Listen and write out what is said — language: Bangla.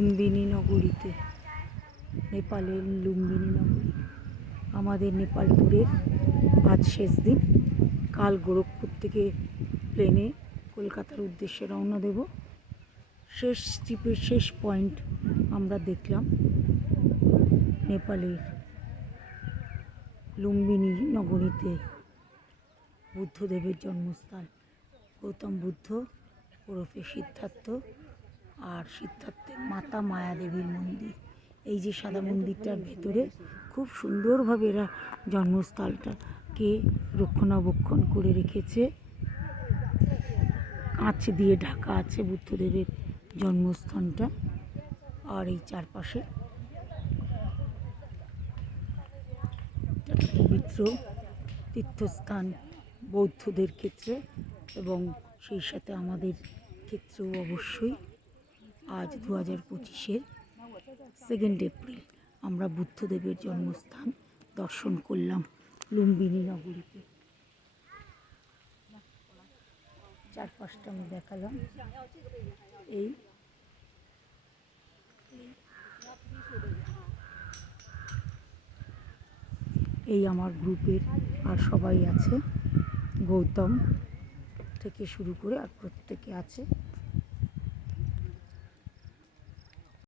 লুম্বিনী নগরীতে, নেপালের লুম্বিনী নগরী। আমাদের নেপাল ট্যুরের আজ শেষ দিন। কাল গোরখপুর থেকে প্লেনে কলকাতার উদ্দেশ্যে রওনা দেব। শেষ ট্রিপের শেষ পয়েন্ট আমরা দেখলাম নেপালের লুম্বিনী নগরীতে বুদ্ধদেবের জন্মস্থান। গৌতম বুদ্ধ ওরফে সিদ্ধার্থ আর সিদ্ধার্থের মাতা মায়াদেবীর মন্দির। এই যে সাদা মন্দিরটার ভেতরে খুব সুন্দরভাবে এরা জন্মস্থলটাকে রক্ষণাবেক্ষণ করে রেখেছে। কাঁচ দিয়ে ঢাকা আছে বুদ্ধদেবের জন্মস্থানটা। আর এই চারপাশে পবিত্র তীর্থস্থান বৌদ্ধদের ক্ষেত্রে, এবং সেই সাথে আমাদের ক্ষেত্রেও অবশ্যই। আজ 2025-এর 2 এপ্রিল আমরা বুদ্ধদেবের জন্মস্থান দর্শন করলাম লুম্বিনী নগরীতে। চারপাশটা আমি দেখালাম। এই আমার গ্রুপের আর সবাই আছে, গৌতম থেকে শুরু করে আর প্রত্যেকে আছে।